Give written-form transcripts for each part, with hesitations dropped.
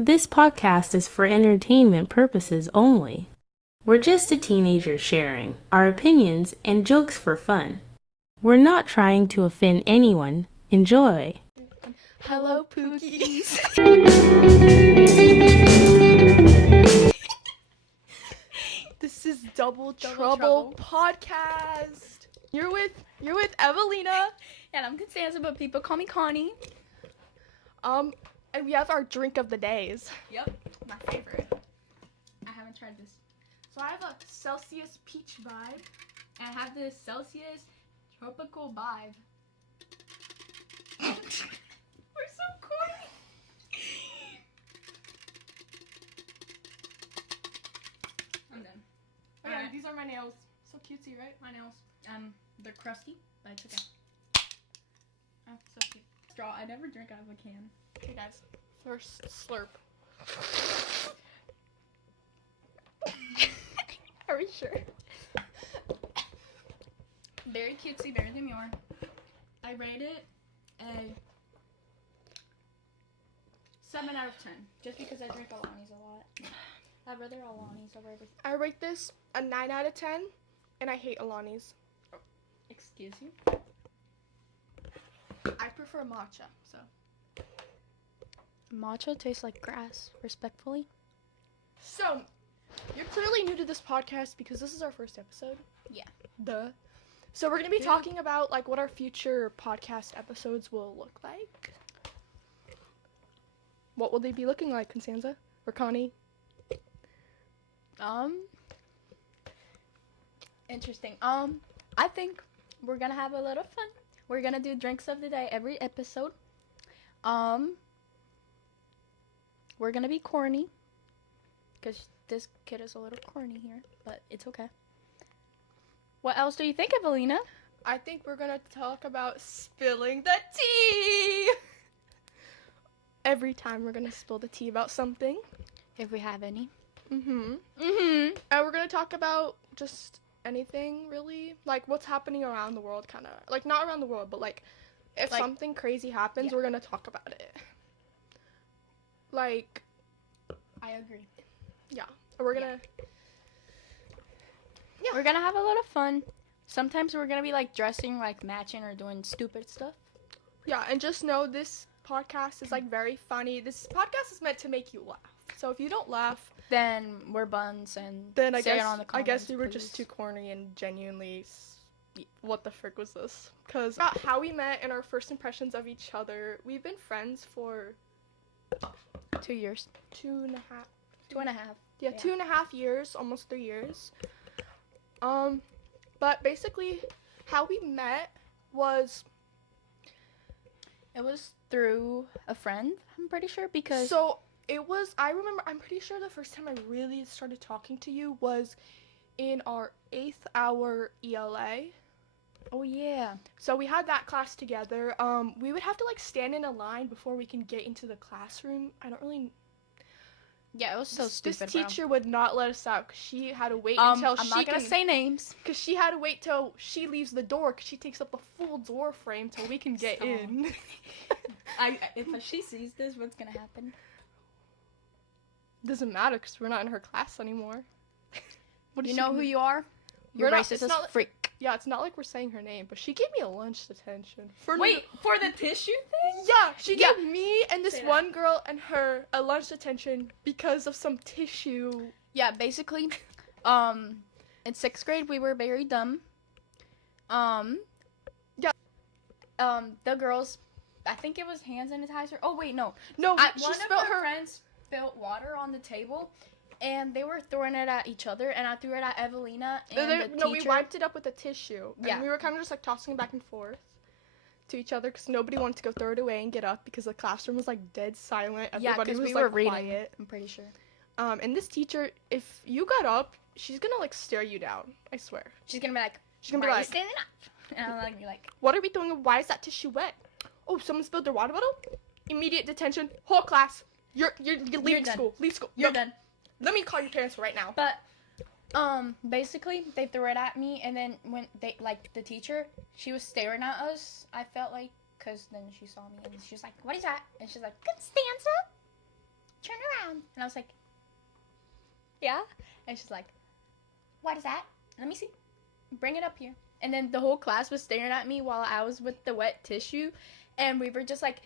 This podcast is for entertainment purposes only. We're just a teenager sharing our opinions and jokes for fun. We're not trying to offend anyone. Enjoy. Hello, Pookies. This is Double Trouble Podcast. You're with Evelina. And I'm Constanza, but people call me Connie. And we have our drink of the days. Yep, my favorite. I haven't tried this. So I have a Celsius Peach Vibe. And I have this Celsius Tropical Vibe. We're so corny. I'm done. Oh, yeah, Alright. these are my nails. So cutesy, right? My nails, they're crusty, but it's okay. Oh, so cute. Straw. I never drink out of a can. Okay, guys. First slurp. Are we sure? Very cutesy, very demure. I rate it a 7 out of 10. Just because I drink Alani's a lot. I'd rather Alani's over everything. I rate this a 9 out of 10, and I hate Alani's. Excuse you? I prefer matcha, so. Matcha tastes like grass, respectfully. So, you're clearly new to this podcast because this is our first episode. Yeah. Duh. So we're going to be Yeah. talking about, like, what our future podcast episodes will look like. What will they be looking like, Constanza? Or Connie? Interesting. I think we're gonna have a little fun. We're gonna do drinks of the day every episode. We're gonna be corny. Because this kid is a little corny here, but it's okay. What else do you think, Evelina? I think we're going to talk about spilling the tea! Every time we're going to spill the tea about something. If we have any. Mm-hmm. Mm-hmm. And we're going to talk about just anything, really. Like, what's happening around the world, kind of. Like, not around the world, but, like, if Like, something crazy happens, yeah. we're going to talk about it. Like, I agree. yeah. We're going to... Yeah. We're gonna have a little fun. Sometimes we're gonna be like dressing like matching or doing stupid stuff. Yeah, and just know this podcast is, like, very funny. This podcast is meant to make you laugh. So if you don't laugh, Then we're buns and then I say it guess on the I guess comments, we were just too please. corny and genuinely what the frick was this? Because how we met and our first impressions of each other. We've been friends for 2 years. 2.5. 2.5. Yeah, Yeah. 2.5 years, almost 3 years. But basically, how we met was It was through a friend, I'm pretty sure, because so it was. I remember. I'm pretty sure the first time I really started talking to you was in our 8th hour ELA. oh yeah. So we had that class together. We would have to, like, stand in a line before we can get into the classroom. I don't really. Yeah, it was so stupid. This teacher would not let us out because she had to wait until I'm she not gonna can. say names. Because she had to wait till she leaves the door because she takes up the full door frame till we can get Stop. in. If she sees this, what's gonna happen? Doesn't matter because we're not in her class anymore. What You is know she who gonna- you are? You're We're not- racist it's as not- freak. Yeah, it's not like we're saying her name, but she gave me a lunch detention. For Wait, for the tissue thing? Yeah, she Yeah. gave me and this Say that. one girl and her a lunch detention because of some tissue. Yeah, basically, in 6th grade we were very dumb. Yeah. The girls, I think it was hand sanitizer. Oh wait, no. No, she One spilled of her her. friends spilled water on the table, and they were throwing it at each other, and I threw it at Evelina and the No, we teacher. wiped it up with a tissue. And Yeah. we were kind of just, like, tossing it back and forth to each other because nobody wanted to go throw it away and get up because the classroom was, like, dead silent. Yeah, Everybody because was we like were reading. quiet. I'm pretty sure. And this teacher, if you got up, she's gonna, like, stare you down. I swear. She's gonna be like, She's gonna "Why be are you like, standing up?" And I'm like, "What are we doing? Why is that tissue wet? Oh, someone spilled their water bottle. Immediate detention. Whole class. You're leaving done. school. Leave school. "You're No, done." Let me call your parents right now." But basically they threw it at me, and then when they, like, the teacher, she was staring at us, I felt like, because then she saw me and she was like, "What is that?" And she's like, "Constanza, turn around. And I was like, yeah. And she's like, what is that? Let me see. Bring it up here. And then the whole class was staring at me while I was with the wet tissue. And we were just like,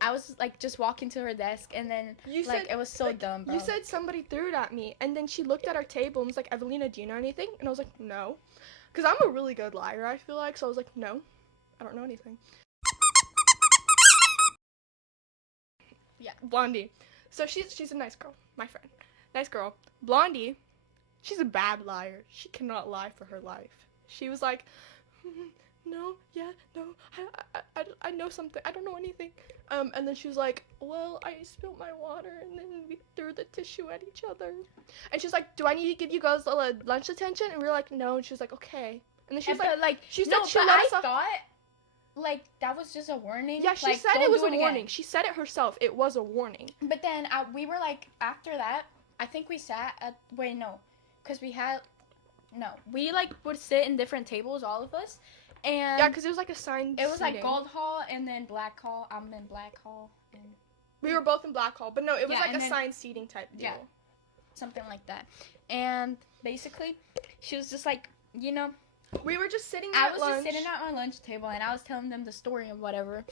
I was like just walking to her desk. And then it was so dumb, bro. You said somebody threw it at me. And then she looked at our table and was like, Evelina, do you know anything? And I was like, no. Because I'm a really good liar, I feel like. So I was like, no, I don't know anything. Yeah, Blondie. So she's a nice girl, my friend. Nice girl. Blondie, she's a bad liar. She cannot lie for her life. She was like, no, I know something. I don't know anything. And then she was like, well, I spilled my water, and then we threw the tissue at each other. And she's like, do I need to give you girls a lunch detention? And we were like, no. And she was like, okay. And then she was like, she said she let us off. Thought, like, that was just a warning. Yeah, she like, said it was a warning. Again. She said it herself. It was a warning. But then we were like, after that, I think we sat at, we like would sit in different tables, all of us. And yeah, because it was like assigned It was seating. like gold hall and then black hall. I'm in black hall. And we were both in black hall. But no, it was like then, assigned seating type deal. Yeah, something like that. And basically, she was just like, you know. We were just sitting I at was lunch. just sitting at my lunch table, and I was telling them the story and whatever.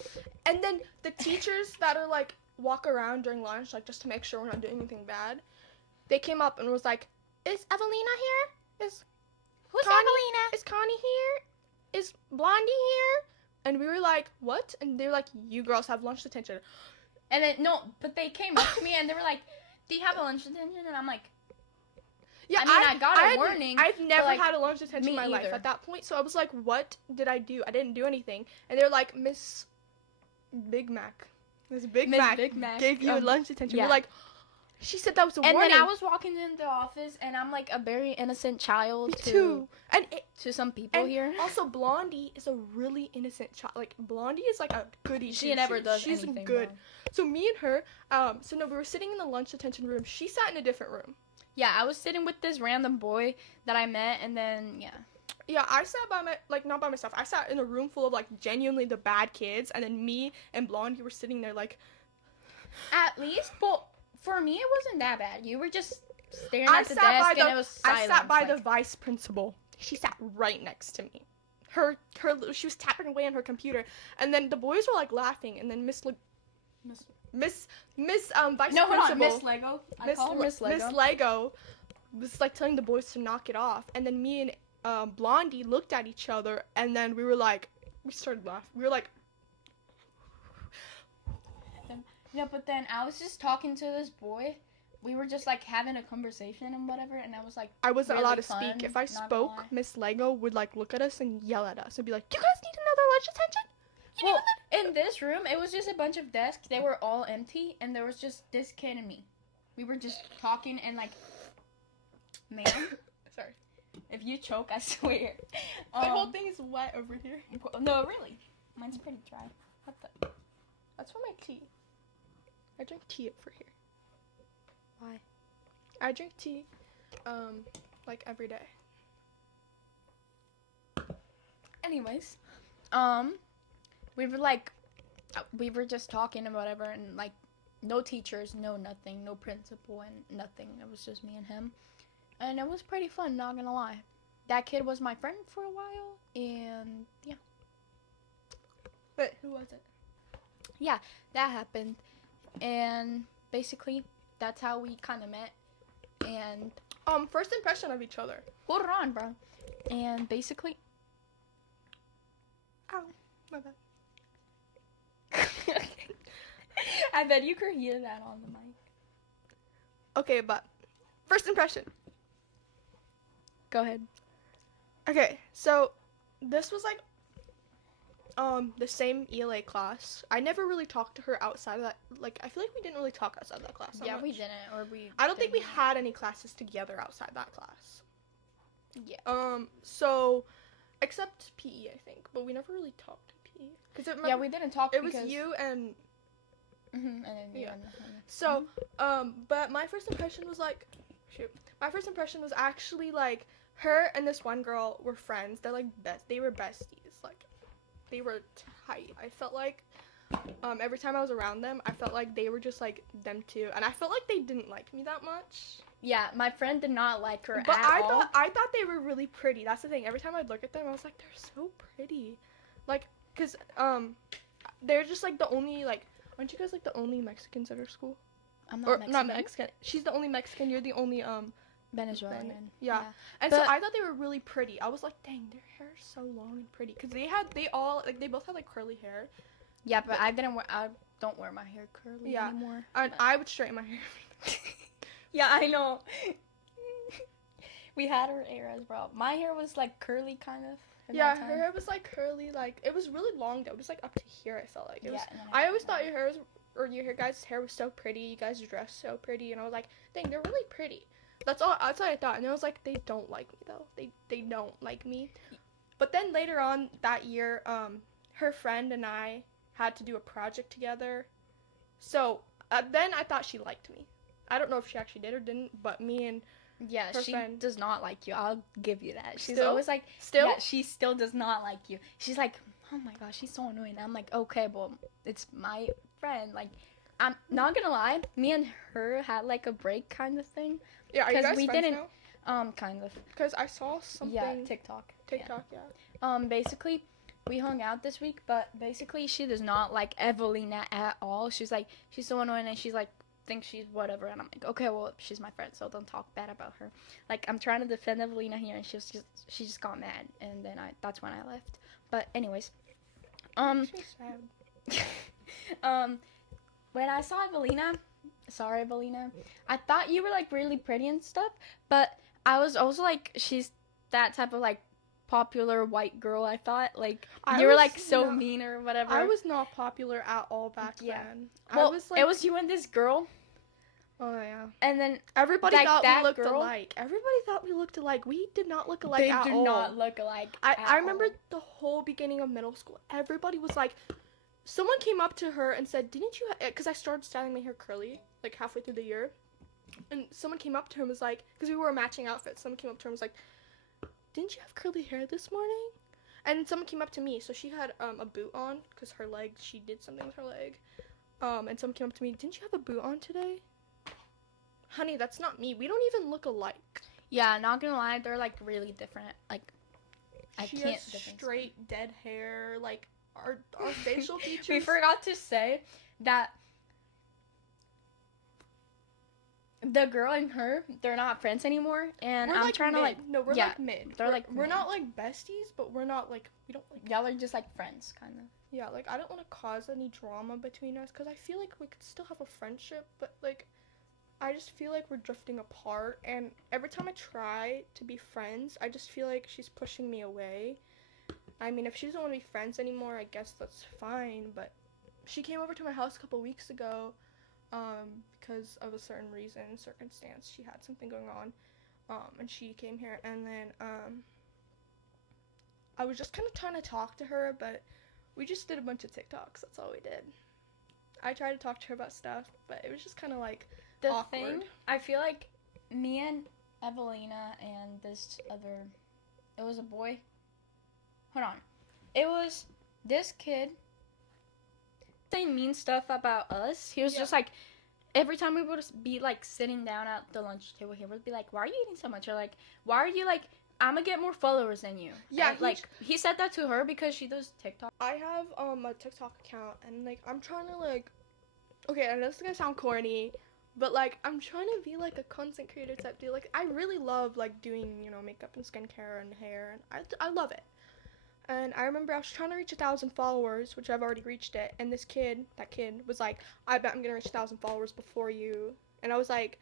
And then the teachers that are like walk around during lunch, like just to make sure we're not doing anything bad, they came up and was like, "Is Evelina here? Who's Connie, Evelina? Is Connie here? Is Blondie here?" And we were like, "What?" And they were like, "You girls have lunch detention." And then but they came up to me and they were like, "Do you have a lunch detention?" And I'm like, yeah, I mean, I got a warning. I've never like, had a lunch detention in my life at that point, so I was like, "What did I do? I didn't do anything." And they were like, "Miss Big Mac, Miss Big Mac gave you a lunch detention." Yeah. We're like, she said that was a and warning. then I was walking in the office, and I'm like a very innocent child too. And to some people here. Also, Blondie is a really innocent child. Like, Blondie is like a goodie. She never does She's anything, good. bro. So me and her, we were sitting in the lunch detention room. She sat in a different room. Yeah, I was sitting with this random boy that I met, and then, yeah. Yeah, I sat not by myself. I sat in a room full of, like, genuinely the bad kids, and then me and Blondie were sitting there, like... At least, well, for me, it wasn't that bad. You were just staring at the desk, and it was silence. I sat by the vice principal. She sat right next to me. She was tapping away on her computer, and then the boys were, like, laughing, and then Vice no, Principal. Miss Lego. I call her Miss Lego. Miss Lego was like telling the boys to knock it off, and then me and Blondie looked at each other, and then we started laughing. We were like, yeah, but then I was just talking to this boy. We were just like having a conversation and whatever, and I was like, I wasn't really allowed to fun, speak. If I not gonna spoke, lie. Miss Lego would like look at us and yell at us and be like, "You guys need another lunch attention." Well, in this room, it was just a bunch of desks. They were all empty, and there was just this kid and me. We were just talking, and like, man, Sorry, if you choke, I swear. the whole thing is wet over here. No, really, mine's pretty dry. What the? That's for my tea. I drink tea over here. Why? I drink tea, like every day. Anyways, we were just talking and whatever, and like, no teachers, no nothing, no principal, and nothing. It was just me and him, and it was pretty fun. Not gonna lie, that kid was my friend for a while, and yeah. But who was it? Yeah, that happened, and basically, that's how we kind of met. And First impression of each other. hold on, bro. And basically, Ow, my bad. I bet you could hear that on the mic. Okay, but first impression. Go ahead. Okay, so this was like the same ELA class. I never really talked to her outside of that. Like, I feel like we didn't really talk outside of that class that Yeah, much. we didn't, or we. I don't think we didn't. had any classes together outside that class. Yeah. So except PE, I think, but we never really talked to PE. Yeah, we didn't talk. It was because... you and and then you Yeah. and so but my first impression was like, my first impression was actually like her and this one girl were friends. They're like they were besties. Like, they were tight. I felt like every time I was around them, I felt like they were just like them too, and I felt like they didn't like me that much. Yeah, my friend did not like her But at all. I thought they were really pretty. That's the thing. Every time I'd look at them, I was like, they're so pretty, like, cause they're just like the only like. Aren't you guys like the only Mexicans at our school? I'm not Or Mexican. not Mexican. She's the only Mexican. You're the only Venezuelan. Yeah. And so But- I thought they were really pretty. I was like, dang, their hair is so long and pretty. Cause they both had like curly hair. Yeah, but I don't wear my hair curly Yeah. anymore. And I would straighten my hair. Yeah, I know. We had our eras, bro. My hair was like curly, kind of. at Yeah, that her time. hair was like curly, like it was really long though. It was like up to here. I felt like it was. and then I always thought your hair guys' hair was so pretty. You guys dressed so pretty, and I was like, dang, they're really pretty. That's all. That's what I thought. And I was like, they don't like me though. They don't like me. But then later on that year, her friend and I had to do a project together. So then I thought she liked me. I don't know if she actually did or didn't, but me and Yeah, her she friend. does not like you. I'll give you that. She's Still? always like, Still? yeah, she still does not like you. She's like, oh my gosh, she's so annoying. I'm like, okay, well, it's my friend. Like, I'm not gonna lie, me and her had like a break kind of thing. Yeah, are you 'Cause guys we friends didn't- now? Kind of. Because I saw something. Yeah, TikTok. Yeah. TikTok, yeah. Basically, we hung out this week, but basically she does not like Evelina at all. She's like, she's so annoying, and she's like, thinks she's whatever, and I'm like, okay, well, she's my friend, so don't talk bad about her. Like, I'm trying to defend Evelina here, and she just got mad, and then that's when I left. But anyways, Makes me sad. when I saw Evelina, sorry Evelina, I thought you were like really pretty and stuff, but I was also like, she's that type of like popular white girl. I thought like I you were was like so not- mean or whatever. I was not popular at all back Yeah. then. well, I was like, it was you and this girl, oh yeah. and then Everybody like, thought that we looked girl- alike. Everybody thought we looked alike. We did not look alike they at do all. not look alike. I remember the whole beginning of middle school. Everybody was like, someone came up to her and said, "Didn't you?" Because I started styling my hair curly like halfway through the year, and someone came up to her and was like, because we wore matching outfits. Someone came up to her and was like, "Didn't you have curly hair this morning?" And someone came up to me. So she had a boot on because her leg. She did something with her leg. And someone came up to me. "Didn't you have a boot on today?" Honey, that's not me. We don't even look alike. Yeah, not gonna lie, they're like really different. Like I She can't has difference. straight dead hair. Like our facial features. We forgot to say that the girl and her, they're not friends anymore, and We're I'm like trying mid. to like, No, we're yeah, like mid. they're We're- like we're mid. not like besties, but we're not like we don't like. y'all are just like friends, kind of. Yeah, like I don't want to cause any drama between us because I feel like we could still have a friendship, but like I just feel like we're drifting apart. And every time I try to be friends, I just feel like she's pushing me away. I mean, if she doesn't want to be friends anymore, I guess that's fine. But she came over to my house a couple weeks ago, because of a certain reason, circumstance. She had something going on, and she came here, and then I was just kind of trying to talk to her, but we just did a bunch of TikToks. That's all we did. I tried to talk to her about stuff, but it was just kind of like The awkward. thing, I feel like me and Evelina and this other, it was a boy. Hold on. It was this kid saying mean stuff about us. He was Yeah. just like, every time we would be like sitting down at the lunch table, he would be like, why are you eating so much? Or like, why are you like, I'm gonna get more followers than you. Yeah, And, like, he said that to her because she does TikTok. I have a TikTok account, and like I'm trying to like, okay, I know this is gonna sound corny, but like I'm trying to be like a content creator type deal. Like I really love like doing makeup and skincare and hair, and I love it. And I remember I was trying to reach 1,000 followers, which I've already reached it. And that kid was like, "I bet I'm gonna reach 1,000 followers before you." And I was like,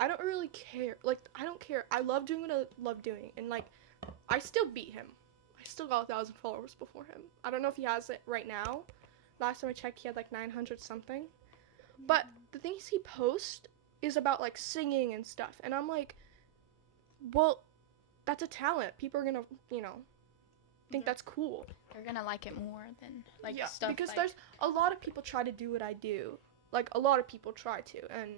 I don't really care. Like I don't care. I love doing what I love doing, and like I still beat him. I still got 1,000 followers before him. I don't know if he has it right now. Last time I checked, he had like 900 something. But the things he posts is about like singing and stuff, and I'm like, well, that's a talent. People are gonna, think that's cool. They're gonna like it more than like Yeah, stuff because like, there's a lot of people try to do what I do. Like a lot of people try to, and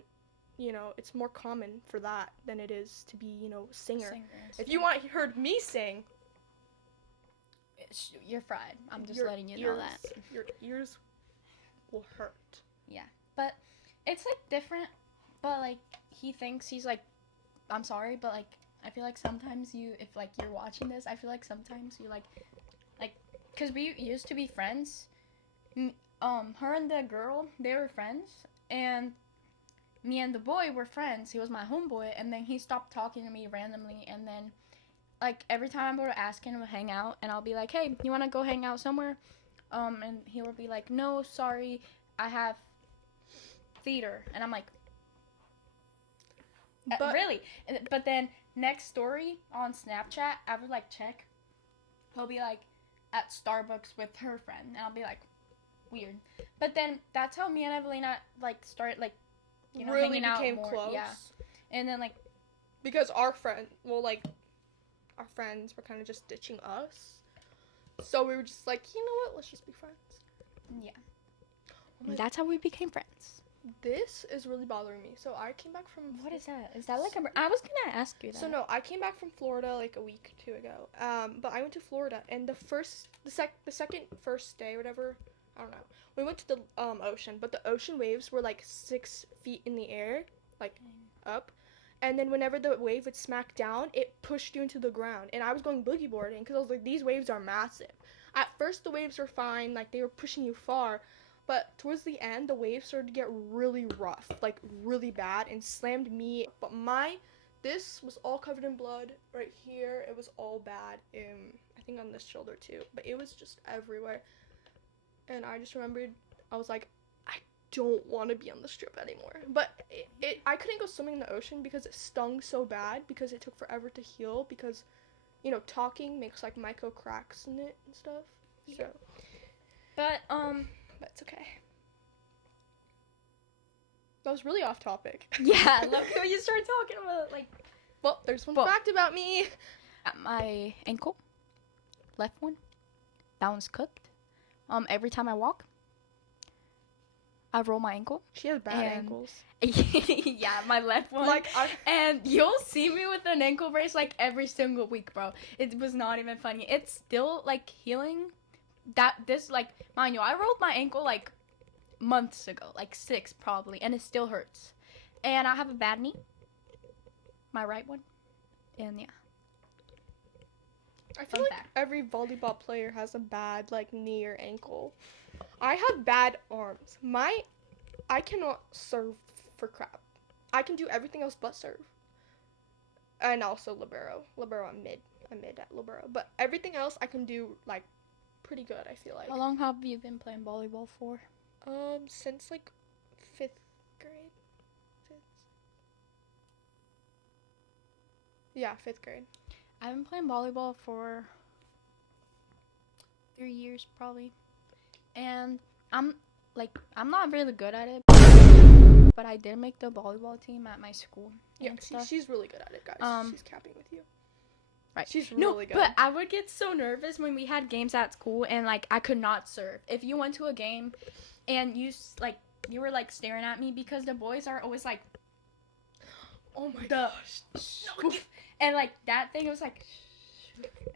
it's more common for that than it is to be, a singer. singers. If you heard me sing, You're fried. I'm just your letting you know ears- that. Your ears will hurt. Yeah, but it's like different. But like he thinks he's like, I'm sorry, but like I feel like sometimes if like you're watching this, I feel like sometimes you like, cause we used to be friends. Her and the girl, they were friends, and me and the boy were friends. He was my homeboy, and then he stopped talking to me randomly, and then like every time I would ask him to hang out, and I'll be like, hey, you wanna go hang out somewhere? And he would be like, no, sorry, I have theater, and I'm like, But really? But then next story on Snapchat, I would like check. He'll be like at Starbucks with her friend, and I'll be like, weird. But then that's how me and Evelina like started like, you know, really hanging out became more. close. Yeah, and then like Because our friends were kind of just ditching us. So we were just like, you know what? Let's just be friends. yeah, my- that's how we became friends. This is really bothering me. So I came back from. What is that? Is that like a? I was gonna ask you that. So no, I came back from Florida like a week or two ago. But I went to Florida, and the first day, whatever, I don't know. We went to the ocean, but the ocean waves were like 6 feet in the air, like up. And then whenever the wave would smack down, it pushed you into the ground. And I was going boogie boarding because I was like, these waves are massive. At first, the waves were fine, like they were pushing you far. But towards the end, the waves started to get really rough, like really bad, and slammed me. But this was all covered in blood right here. It was all bad. I think on this shoulder too. But it was just everywhere. And I just remembered, I was like, I don't want to be on this trip anymore. But I couldn't go swimming in the ocean because it stung so bad, because it took forever to heal, because, you know, talking makes like micro cracks in it and stuff. So, but it's okay. That was really off topic. yeah, look how you started talking about like Well, there's one Well- fact about me. at my ankle, left one, that one's cooked. Every time I walk, I roll my ankle. She has bad And- ankles. Yeah, my left one. Like, And you'll see me with an ankle brace like every single week, bro. It was not even funny. It's still like healing. Mind you, I rolled my ankle like months ago, like 6 probably, and it still hurts. And I have a bad knee, my right one, and yeah. I feel Fun like fact. every volleyball player has a bad like knee or ankle. I have bad arms. I cannot serve for crap. I can do everything else but serve. And also libero. I'm mid at libero. But everything else I can do like pretty good, I feel like. How long have you been playing volleyball for? Since like 5th grade. Yeah, 5th grade. I've been playing volleyball for 3 years probably. And I'm not really good at it, but I did make the volleyball team at my school. Yeah, and stuff. she's really good at it, guys. She's capping with you. Right. She's No, really good. but I would get so nervous when we had games at school and like I could not serve. If you went to a game and you were like staring at me, because the boys are always like, Oh my gosh. and like that thing was like,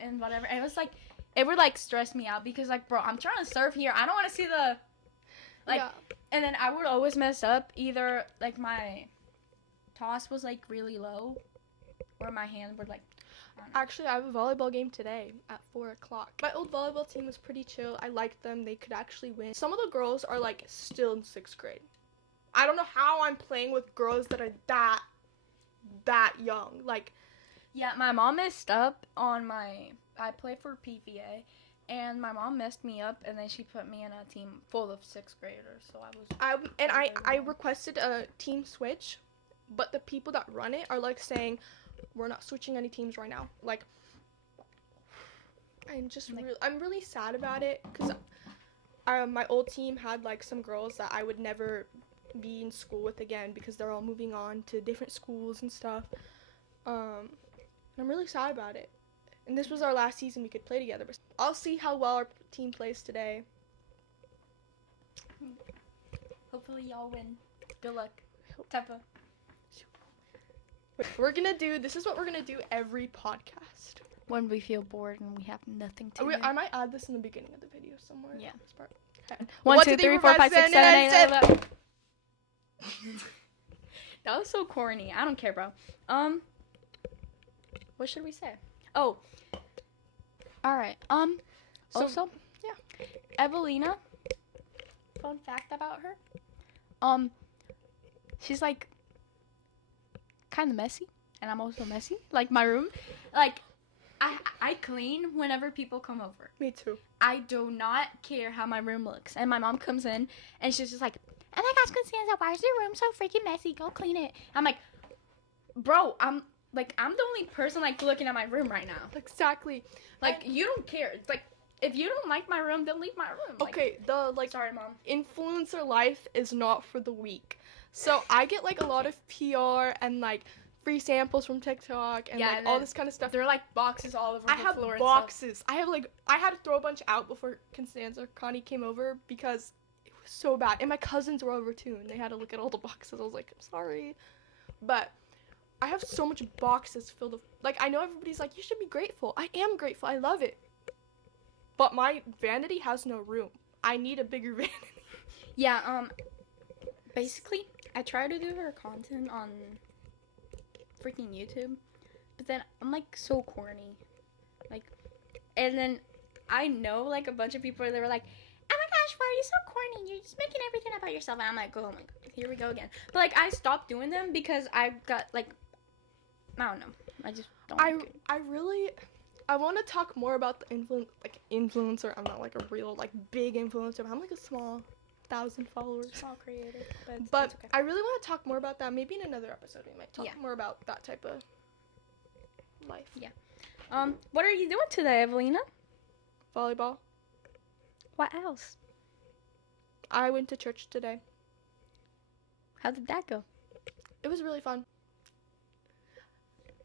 and whatever. And it was like, it would like stress me out because like, bro, I'm trying to serve here. I don't want to see the, like, Yeah. and then I would always mess up. Either like my toss was like really low, or my hand would like. I don't know. Actually, I have a volleyball game today at 4 o'clock. My old volleyball team was pretty chill. I liked them. They could actually win. Some of the girls are like still in 6th grade. I don't know how I'm playing with girls that are that young. Like, Yeah, my mom messed up on I play for PVA, and my mom messed me up, and then she put me in a team full of 6th graders, so I requested a team switch, but the people that run it are like saying, we're not switching any teams right now. Like, I'm really sad about it, because my old team had like some girls that I would never be in school with again because they're all moving on to different schools and stuff. And I'm really sad about it. And this was our last season we could play together. But I'll see how well our team plays today. Hopefully y'all win. Good luck. Tepa. This is what we're gonna do every podcast. When we feel bored and we have nothing to do. I might add this in the beginning of the video somewhere. Yeah. This part. 1, 2, 3, 4, 5, 6, 7, 8, 9, 10. That was so corny. I don't care, bro. What should we say? Oh. All right. So, Also, yeah. Evelina. Fun fact about her. She's like kind of messy, and I'm also messy. Like my room, like I clean whenever people come over. Me too. I do not care how my room looks. And my mom comes in and she's just like, "Oh my gosh, Constanza, why is your room so freaking messy? Go clean it." I'm like, "Bro, I'm the only person like looking at my room right now. Exactly. Like you don't care. It's like if you don't like my room, then leave my room." Like, Okay, the like sorry, mom. influencer life is not for the weak. So I get like a lot of PR and like free samples from TikTok and Yeah, like and all then this kind of stuff. There are like boxes all over I the have floor boxes. I had to throw a bunch out before Constanza Connie came over because it was so bad. And my cousins were over too, and they had to look at all the boxes. I was like, I'm sorry, but I have so much boxes filled of like I know everybody's like you should be grateful. I am grateful. I love it, but my vanity has no room. I need a bigger vanity. Yeah, basically, I try to do her content on freaking YouTube, but then I'm like so corny. Like, and then I know like a bunch of people they were like, "Oh my gosh, why are you so corny? You're just making everything about yourself." And I'm like, "Oh my god, here we go again." But like, I stopped doing them because I got like, I don't know. I just don't like it. I want to talk more about the influencer. I'm not like a real like big influencer. I'm like a small 1,000 followers. Small creator, But it's okay. I really want to talk more about that. Maybe in another episode we might talk Yeah. more about that type of life. Yeah. What are you doing today, Evelina? Volleyball. What else? I went to church today. How did that go? It was really fun.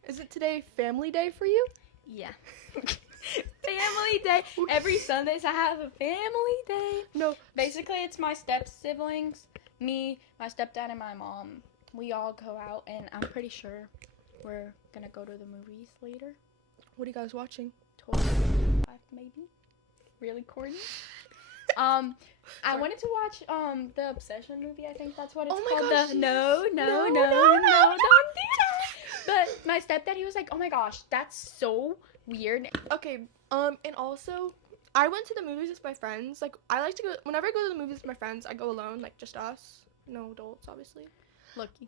Is it today family day for you? Yeah. Family day. Every Sundays I have a family day. No. Basically, it's my step siblings, me, my stepdad, and my mom. We all go out, and I'm pretty sure we're gonna go to the movies later. What are you guys watching? Toy 5 maybe. Really corny. I Sorry. wanted to watch the Obsession movie. I think that's what it's Oh my called. gosh, No, yes. no, No, no, no, no, no, don't do that. But my stepdad, he was like, "Oh my gosh, that's so weird." Okay, and also, I went to the movies with my friends. Like, I like to go, whenever I go to the movies with my friends, I go alone, like, just us. No adults, obviously. Lucky.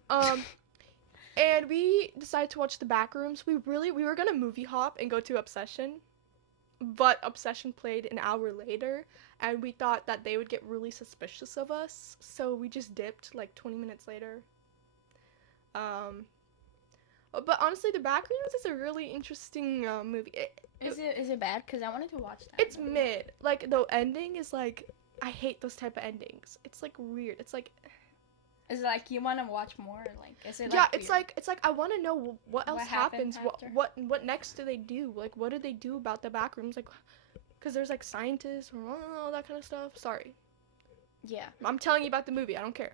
And we decided to watch The Backrooms. We were gonna movie hop and go to Obsession, but Obsession played an hour later, and we thought that they would get really suspicious of us, so we just dipped, like, 20 minutes later. But honestly, The Backrooms is a really interesting movie. Is it bad? Because I wanted to watch that. It's mid. Like, the ending is like, I hate those type of endings. It's like weird. It's like, Is it like you want to watch more? Like, is it yeah, like it's like I want to know what else What happens. happens What next do they do? Like, what do they do about the back rooms? Like, because there's like scientists or all that kind of stuff. Sorry, Yeah. I'm telling you about the movie. I don't care.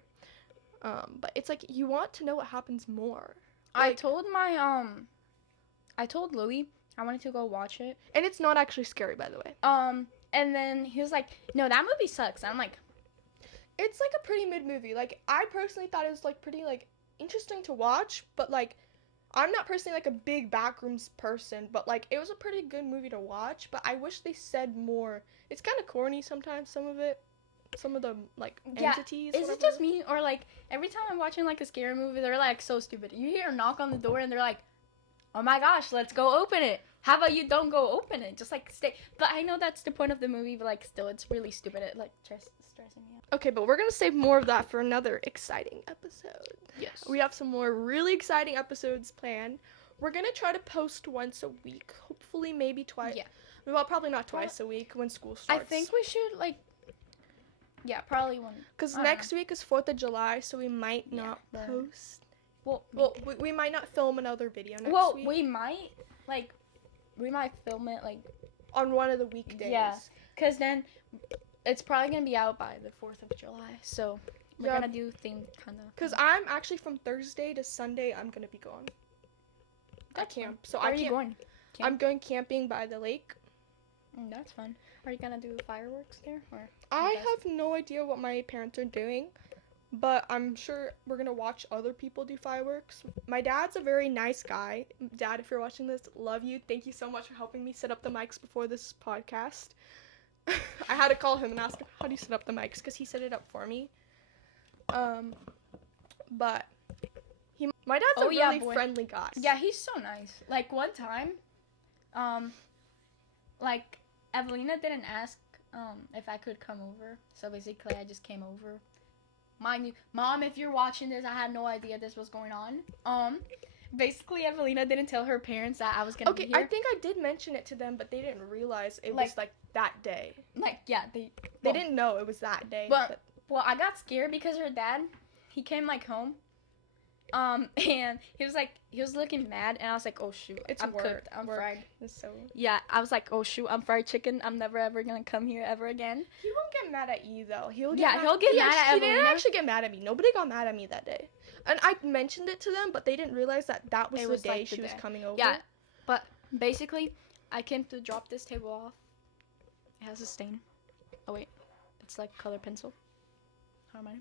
But it's like you want to know what happens more. I Like, told Louis I wanted to go watch it. and it's not actually scary, by the way. And then he was like, "No, that movie sucks." And I'm like, It's like a pretty mid movie. Like, I personally thought it was like pretty like interesting to watch, but like I'm not personally like a big backrooms person, but like it was a pretty good movie to watch, but I wish they said more. It's kind of corny sometimes, some of it. Some of the like Yeah, entities. is it just me or like every time I'm watching like a scary movie, they're like so stupid. You hear a knock on the door and they're like, "Oh my gosh, let's go open it." How about you don't go open it? Just like stay. But I know that's the point of the movie, but like still, it's really stupid. It like stressing me out. Okay, but we're gonna save more of that for another exciting episode. Yes. We have some more really exciting episodes planned. We're gonna try to post once a week. Hopefully, maybe twice. Yeah. Well, probably not twice a week when school I starts. think we should like. Yeah, probably one. Because I don't next week is 4th of July, so we might Yeah, not but- post. Well, Well, we might not film another video next well, week we might film it like on one of the weekdays. Yeah. Cause then it's probably gonna be out by the 4th of July. So we're Yeah. gonna do themed kind of. Because I'm actually from Thursday to Sunday, I'm gonna be gone. At That's camp. fun. So Where I are you can't. going? I'm going camping by the lake. That's fun. Are you gonna do fireworks there, or? I Okay. have no idea what my parents are doing, but I'm sure we're gonna watch other people do fireworks. My dad's a very nice guy. Dad, if you're watching this, love you. Thank you so much for helping me set up the mics before this podcast. I had to call him and ask him, how do you set up the mics? Because he set it up for me. But my dad's Oh, a yeah, really boy. friendly guy. Yeah, he's so nice. Like one time, like Evelina didn't ask if I could come over, so basically I just came over. Mind you, Mom, if you're watching this, I had no idea this was going on. Basically Evelina didn't tell her parents that I was gonna Okay, be here. I think I did mention it to them, but they didn't realize it Like- was like that day. Like yeah, they They didn't know it was that day. But- Well, I got scared because her dad, he came like home, and he was looking mad, and I was like, oh shoot, It's I'm work. cooked, I'm Work. fried. It's so Yeah, I was like, oh shoot, I'm fried chicken. I'm never ever gonna come here ever again. he won't get mad at you though. He'll get Yeah, mad. he'll get he mad actu- at He didn't Evelina. actually get mad at me. Nobody got mad at me that day, and I mentioned it to them, but they didn't realize that was It the was, day like, the she was day. coming over. Yeah, but basically, I came to drop this table off. It has a stain. Oh wait, it's like color pencil. How am I?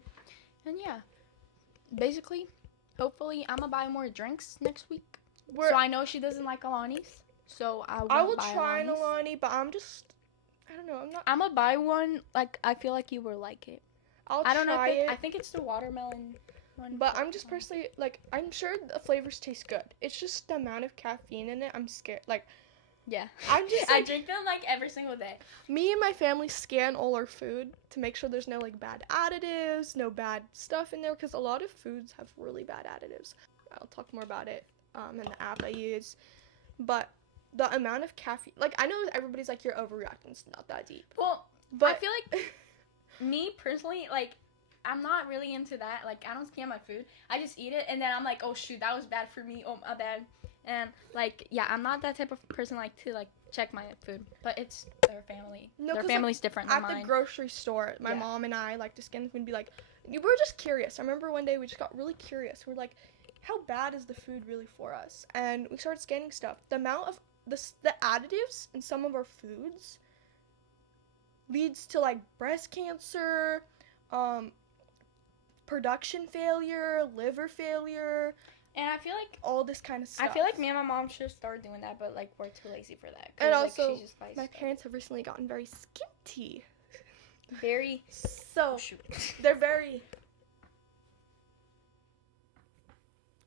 And yeah, basically, hopefully, I'm gonna buy more drinks next week. We're, So I know she doesn't like Alani's, so I I won't will buy try an Alani's. Alani, but I don't know. I'm not. I'm gonna buy one. Like I feel like you will like it. I'll I don't know try if it. I think it's the watermelon one. But I'm just personally, like, I'm sure the flavors taste good. It's just the amount of caffeine in it. I'm scared. Like, yeah. I'm just, I like, drink them like every single day. me and my family scan all our food to make sure there's no, like, bad additives, no bad stuff in there, because a lot of foods have really bad additives. I'll talk more about it in the app I use. But the amount of caffeine, like, I know everybody's like, you're overreacting. It's not that deep. Well, But I feel like me personally, like, I'm not really into that. Like, I don't scan my food. I just eat it, and then I'm like, oh shoot, that was bad for me. Oh, my bad. And like, yeah, I'm not that type of person like to like check my food. But it's their family. No, Their 'cause, like, family's different than at the mine. grocery store, my Yeah. mom and I like to scan the food and be like, we were just curious. I remember one day we just got really curious. We're like, how bad is the food really for us? And we started scanning stuff. The amount of the additives in some of our foods leads to like breast cancer, production failure, liver failure, And I feel like all this kind of stuff. I feel like me and my mom should start doing that, but like we're too lazy for that. 'Cause, And like, also, she just buys my stuff. parents have recently gotten very skinty. very. So Oh shoot. they're very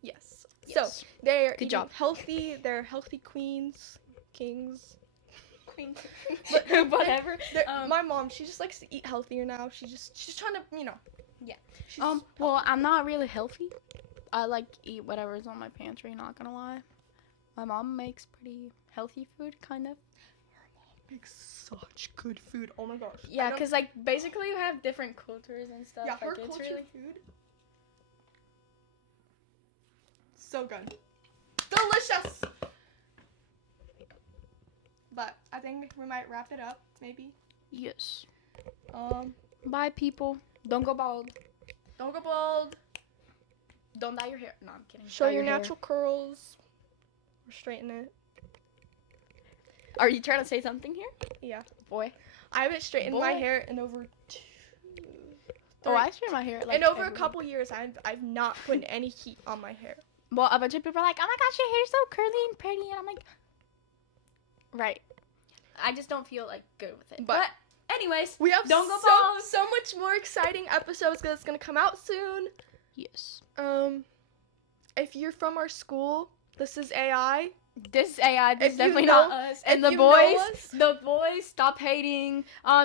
yes. So Yes. they're Good eating job. healthy. They're healthy queens, kings. Queen. But Whatever. My mom, she just likes to eat healthier now. She's trying to, Yeah. She's, Well, I'm not really healthy. I like eat whatever's on my pantry, not gonna lie. My mom makes pretty healthy food, kind of. makes such good food. Oh my gosh. Yeah, I don't- because like basically you have different cultures and stuff. yeah, like, her it's culture really food. So good. Delicious. But I think we might wrap it up, maybe. yes. Um, Bye, people. Don't go bald. Don't go bald. Don't dye your hair. No, I'm kidding. show Dye your hair. natural curls. Or straighten it. Are you trying to say something here? Yeah. Boy. I haven't straightened my Boy. hair in over Oh, I straighten my hair. Like, in over a every couple years. I've not put any heat on my hair. Well, a bunch of people are like, oh my gosh, your hair's so curly and pretty. And I'm like, right. I just don't feel like good with it. But- But anyways, We have Don't go so, bald. so much more exciting episodes that's gonna come out soon. yes. If you're from our school, this is AI. This AI, this If is you definitely know- not us. And if the you know us- boys, stop hating.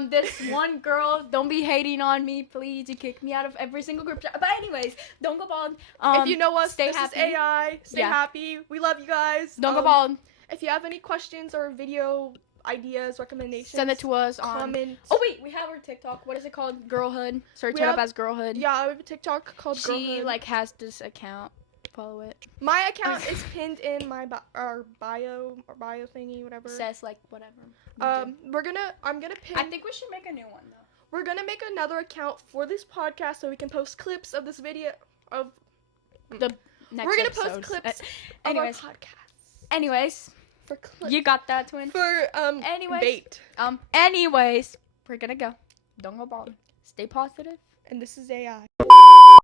This one girl, don't be hating on me, please. You kick me out of every single group chat. But anyways, don't go bald. If you know us, stay this happy. is AI. Stay Yeah. happy. We love you guys. Don't go bald. If you have any questions or video ideas, recommendations, Send it to us on. comment. Oh wait, we have our TikTok. What is it called? Girlhood. Search We it up have- as Girlhood. Yeah, I have a TikTok called She Girlhood. like has this account. Follow it. My account is pinned in my our bio thingy, whatever. Says like whatever. I'm gonna pin. I think we should make a new one though. We're gonna make another account for this podcast so we can post clips of this video of. The next We're gonna episodes. post clips of Anyways, our podcasts. anyways, For You got that, twin? For Anyways. bait. Anyways, we're gonna go. Don't go bald. Stay positive. And this is AI.